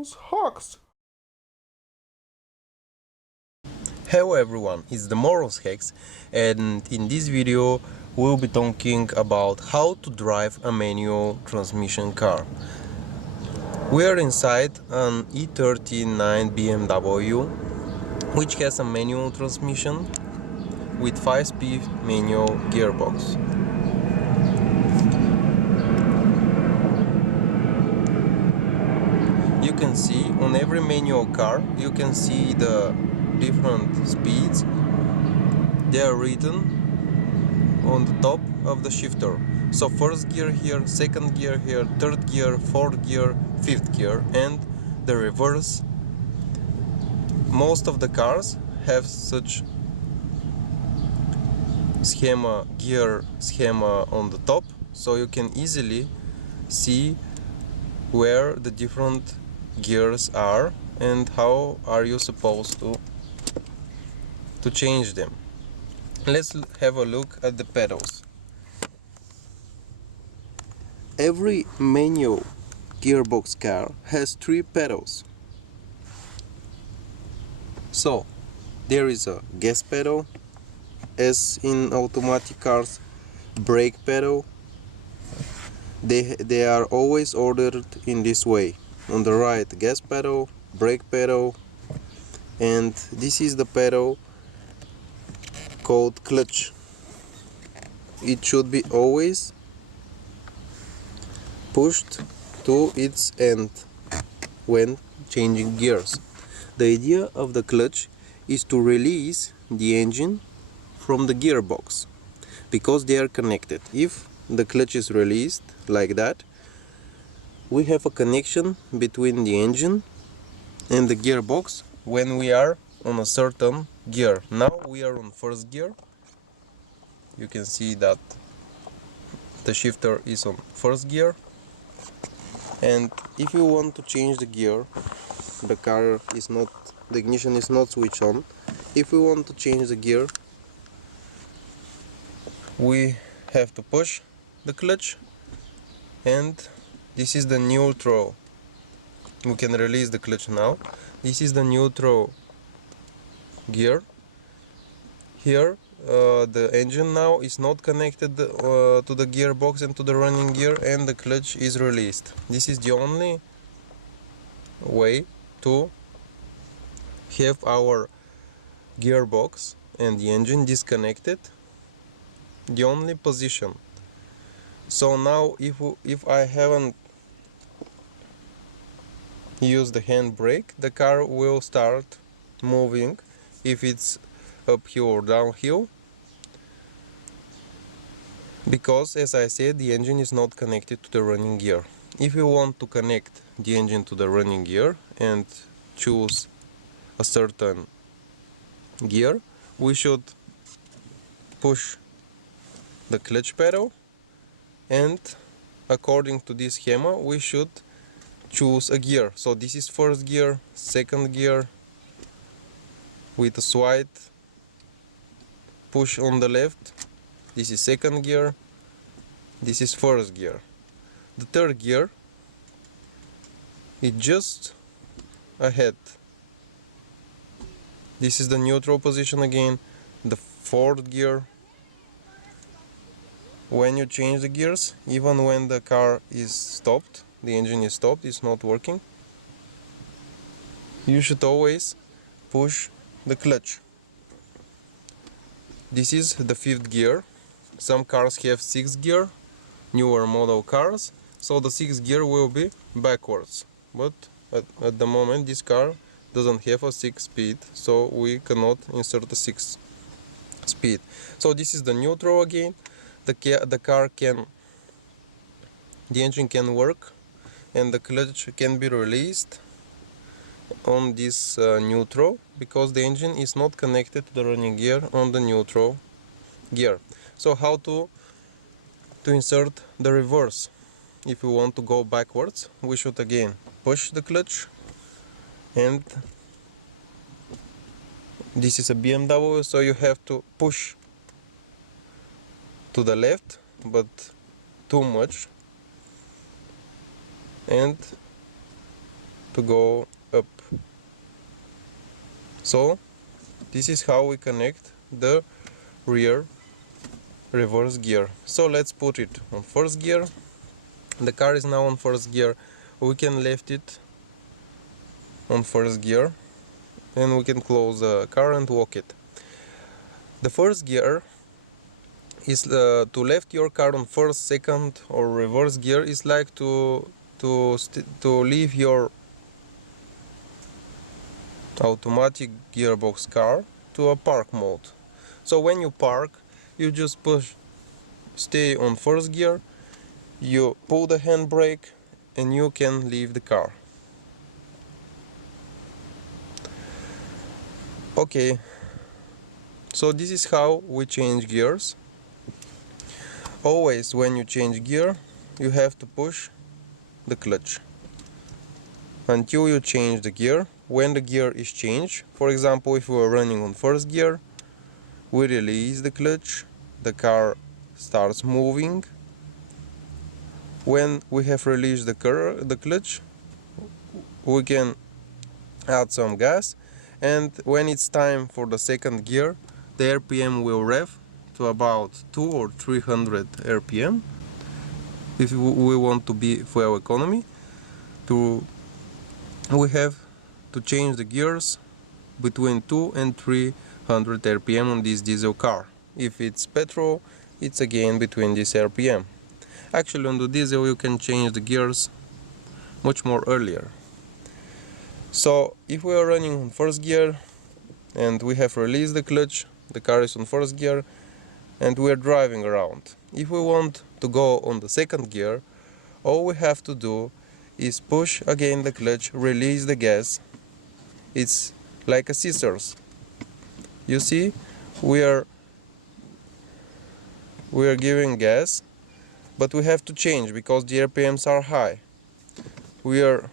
Morals Hacks. Hello everyone, it's the Morals Hacks, and in this video we'll be talking about how to drive a manual transmission car. We are inside an E39 BMW, which has a manual transmission with 5-speed manual gearbox. You can see on every manual car, you can see the different speeds. They are written on the top of the shifter. So first gear here, second gear here, third gear, fourth gear, fifth gear, and the reverse. Most of the cars have such gear schema on the top, so you can easily see where the different gears are and how are you supposed to change them. Let's have a look at the pedals. Every manual gearbox car has 3 pedals. So there is a gas pedal, as in automatic cars, brake pedal. They are always ordered in this way. On the right, gas pedal, brake pedal, and this is the pedal called clutch. It should be always pushed to its end when changing gears. The idea of the clutch is to release the engine from the gearbox because they are connected. If the clutch is released like that, we have a connection between the engine and the gearbox when we are on a certain gear. Now we are on first gear. You can see that the shifter is on first gear, and if you want to change the gear, the ignition is not switched on. If we want to change the gear, we have to push the clutch, and this is the neutral. We can release the clutch now. This is the neutral gear. Here the engine now is not connected to the gearbox and to the running gear, and the clutch is released. This is the only way to have our gearbox and the engine disconnected, the only position. So now if I haven't used the handbrake, the car will start moving if it's uphill or downhill, because, as I said, the engine is not connected to the running gear. If you want to connect the engine to the running gear and choose a certain gear, we should push the clutch pedal, and according to this schema we should choose a gear. So this is first gear, second gear with a slight push on the left. This is second gear, this is first gear. The third gear is just ahead. This is the neutral position again. The fourth gear, when you change the gears, even when the car is stopped, the engine is stopped, it's not working, you should always push the clutch. This is the fifth gear. Some cars have 6th gear, newer model cars, so the 6th gear will be backwards. But at the moment this car doesn't have a 6th speed, so we cannot insert a 6th speed. So this is the neutral again. The engine can work and the clutch can be released on this neutral, because the engine is not connected to the running gear on the neutral gear. So how to insert the reverse? If we want to go backwards, we should again push the clutch, and this is a BMW, so you have to push to the left, but too much, and to go up. So this is how we connect the rear reverse gear. So let's put it on first gear. The car is now on first gear. We can left it on first gear and we can close the car and walk it. The first gear is to left your car on first, second or reverse gear is like to leave your automatic gearbox car to a park mode. So when you park, you just stay on first gear, you pull the handbrake and you can leave the car. Okay, so this is how we change gears. Always when you change gear, you have to push the clutch until you change the gear. When the gear is changed, for example, if we are running on first gear, we release the clutch, the car starts moving. When we have released the clutch, we can add some gas, and when it's time for the second gear, the RPM will rev to about 200 or 300 RPM if we want to be fuel economy. We have to change the gears between 200 and 300 RPM on this diesel car. If it's petrol, it's again between this RPM. Actually on the diesel you can change the gears much more earlier. So if we are running on first gear and we have released the clutch, the car is on first gear and we are driving around. If we want to go on the second gear, all we have to do is push again the clutch, release the gas. It's like a scissors. You see, we are giving gas, but we have to change because the RPMs are high. We are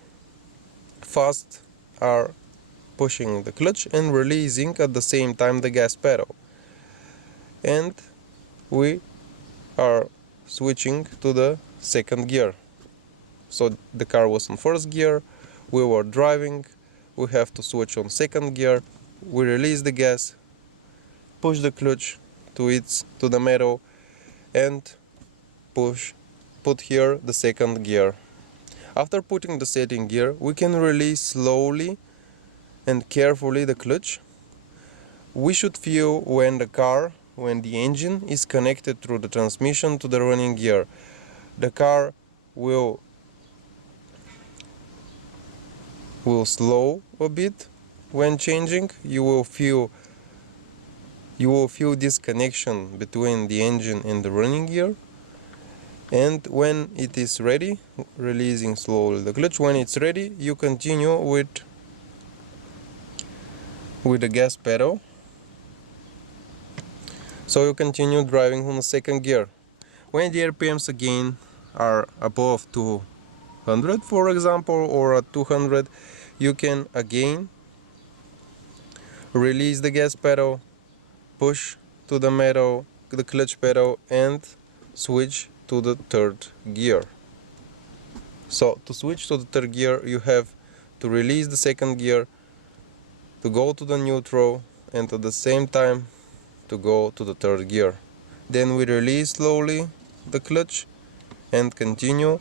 pushing the clutch and releasing at the same time the gas pedal. And we are switching to the second gear. So the car was on first gear, we were driving, we have to switch on second gear, we release the gas, push the clutch to the metal and put here the second gear. After putting the second gear, we can release slowly and carefully the clutch. We should feel when the engine is connected through the transmission to the running gear. The car will slow a bit when changing. You will feel this connection between the engine and the running gear. And when it is ready, releasing slowly the clutch, when it's ready, you continue with the gas pedal. So you continue driving on the second gear. When the RPMs again are above 200, for example, or at 200, you can again release the gas pedal, push to the clutch pedal, and switch to the third gear. So to switch to the third gear, you have to release the second gear, to go to the neutral, and at the same time to go to the third gear. Then we release slowly the clutch and continue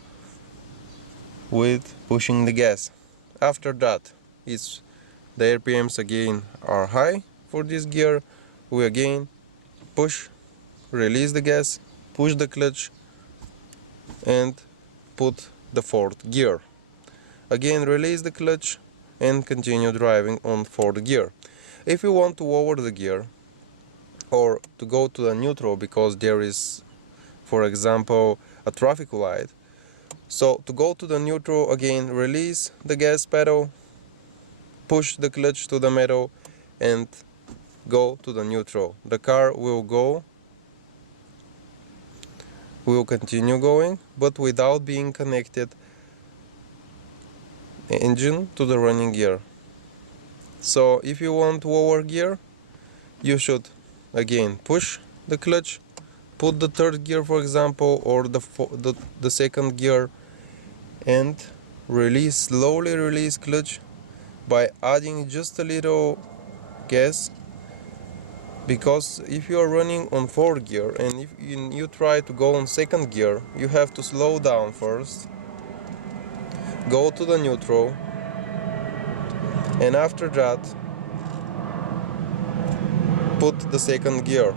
with pushing the gas. After that, the RPMs again are high for this gear. We again push, release the gas, push the clutch and put the fourth gear. Again release the clutch and continue driving on fourth gear. If you want to lower the gear or to go to the neutral because there is, for example, a traffic light, so to go to the neutral, again release the gas pedal, push the clutch to the metal and go to the neutral. The car will continue going, but without being connected engine to the running gear. So if you want lower gear, you should again push the clutch, put the third gear, for example, or the second gear, and slowly release clutch by adding just a little gas, because if you are running on 4th gear and if you try to go on 2nd gear, you have to slow down first, go to the neutral, and after that put the 2nd gear.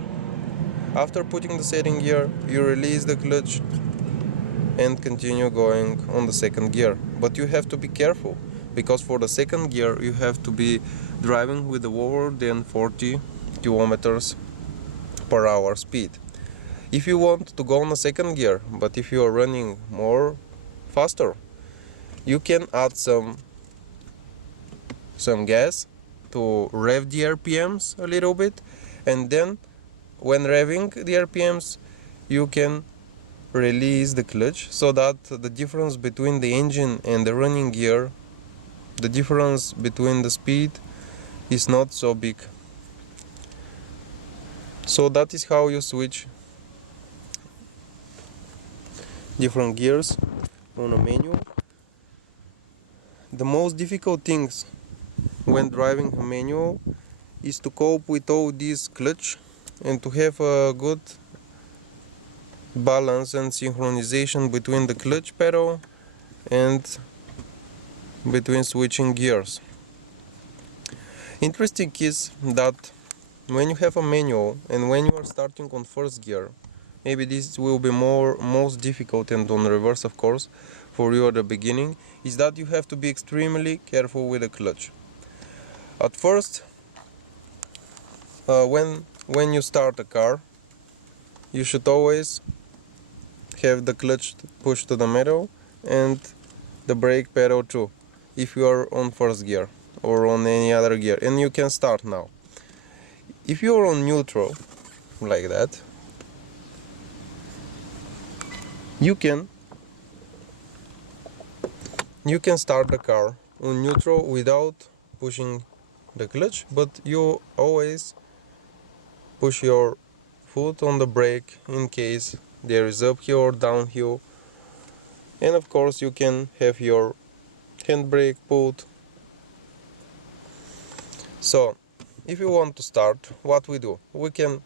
After putting the 2nd gear, you release the clutch and continue going on the 2nd gear. But you have to be careful, because for the 2nd gear you have to be driving with a lower than 40 kilometers per hour speed. If you want to go on the 2nd gear, but if you are running more faster, you can add some gas to rev the RPMs a little bit, and then when revving the RPMs you can release the clutch, so that the difference between the engine and the running gear, the difference between the speed is not so big. So that is how you switch different gears on a manual. The most difficult things when driving a manual is to cope with all these clutch and to have a good balance and synchronization between the clutch pedal and between switching gears. Interesting is that when you have a manual and when you are starting on 1st gear, maybe this will be most difficult, and on reverse of course for you at the beginning, is that you have to be extremely careful with the clutch. At first, when you start a car, you should always have the clutch pushed to the metal and the brake pedal too, if you are on 1st gear or on any other gear, and you can start now. If you are on neutral, like that, you can start the car on neutral without pushing the clutch, but you always push your foot on the brake in case there is uphill or downhill, and of course you can have your handbrake pulled. So if you want to start, what we do, we can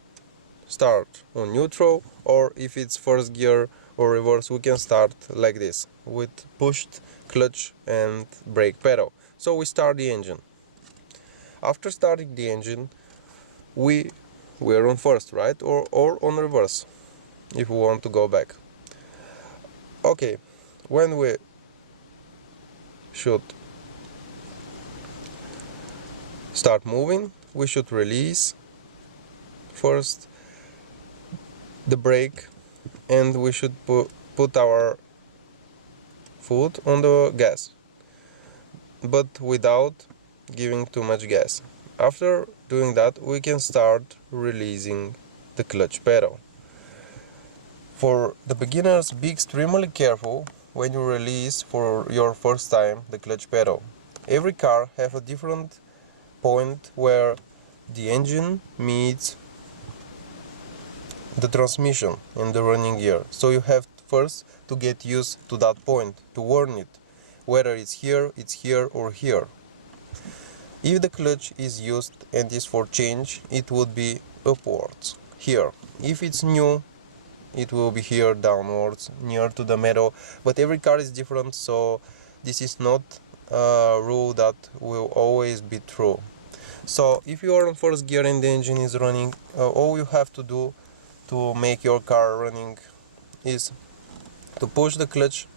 start on neutral, or if it's 1st gear or reverse, we can start like this with pushed clutch and brake pedal. So we start the engine. After starting the engine, we are on 1st, right, or on reverse if we want to go back. Okay, when we should start moving, we should release first the brake, and we should put our foot on the gas, but without giving too much gas. After doing that, we can start releasing the clutch pedal. For the beginners, be extremely careful when you release for your first time the clutch pedal. Every car has a different point where the engine meets the transmission in the running gear, so you have first to get used to that point, to warn it whether it's here or here. If the clutch is used and is for change, it would be upwards, here. If it's new, it will be here, downwards, near to the metal. But every car is different, so this is not a rule that will always be true. So if you are on 1st gear and the engine is running, all you have to do to make your car running is to push the clutch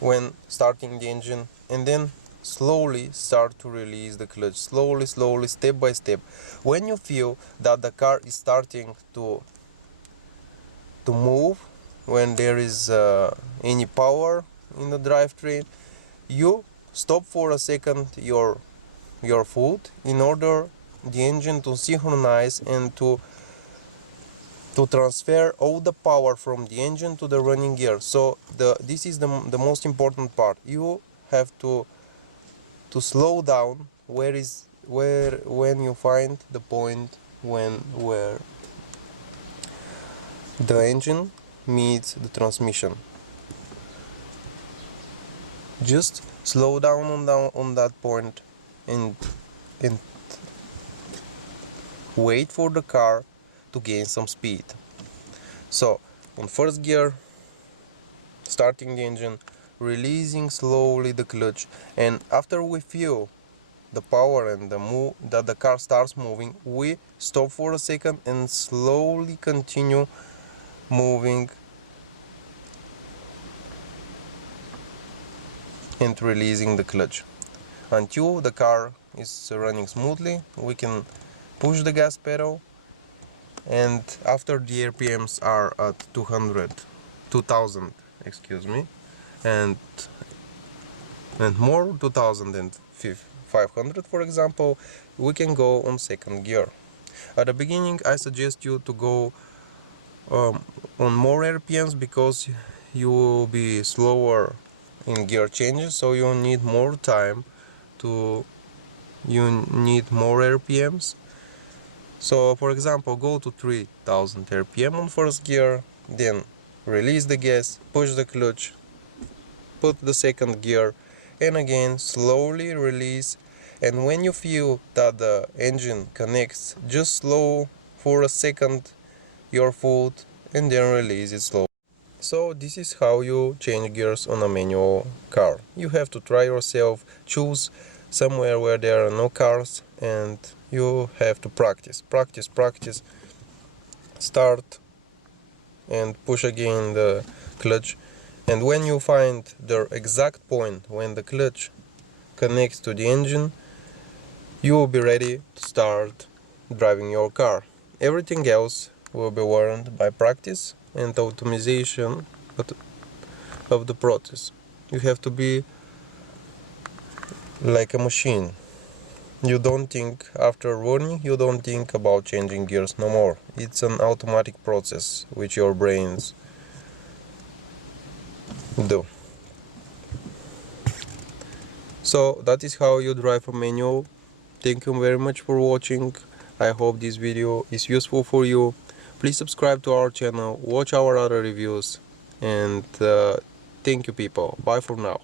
when starting the engine, and then slowly start to release the clutch, slowly, step by step. When you feel that the car is starting to move, when there is any power in the drivetrain, you stop for a second your foot in order the engine to synchronize and to transfer all the power from the engine to the running gear. So this is the most important part. You have to slow down when you find the point where the engine meets the transmission. Just slow down on that point and wait for the car to gain some speed. So on first gear, starting the engine, releasing slowly the clutch, and after we feel the power and the move that the car starts moving, we stop for a second and slowly continue moving and releasing the clutch until the car is running smoothly. We can push the gas pedal, and after the RPMs are at 2000, excuse me, and more, 2500 for example, we can go on second gear. At the beginning I suggest you to go on more RPMs because you will be slower in gear changes, so you need more time to need more RPMs. So for example, go to 3000 RPM on first gear, then release the gas, push the clutch, put the second gear, and again slowly release. And when you feel that the engine connects, just slow for a second your foot and then release it slowly. So this is how you change gears on a manual car. You have to try yourself, choose somewhere where there are no cars, and you have to practice, start and push again the clutch. And when you find the exact point when the clutch connects to the engine, you will be ready to start driving your car. Everything else will be learned by practice and automation of the process. You have to be like a machine. You don't think after learning, you don't think about changing gears no more. It's an automatic process which your brains do. So that is how you drive a manual. Thank you very much for watching. I hope this video is useful for you. Please subscribe to our channel, watch our other reviews, and thank you people. Bye for now.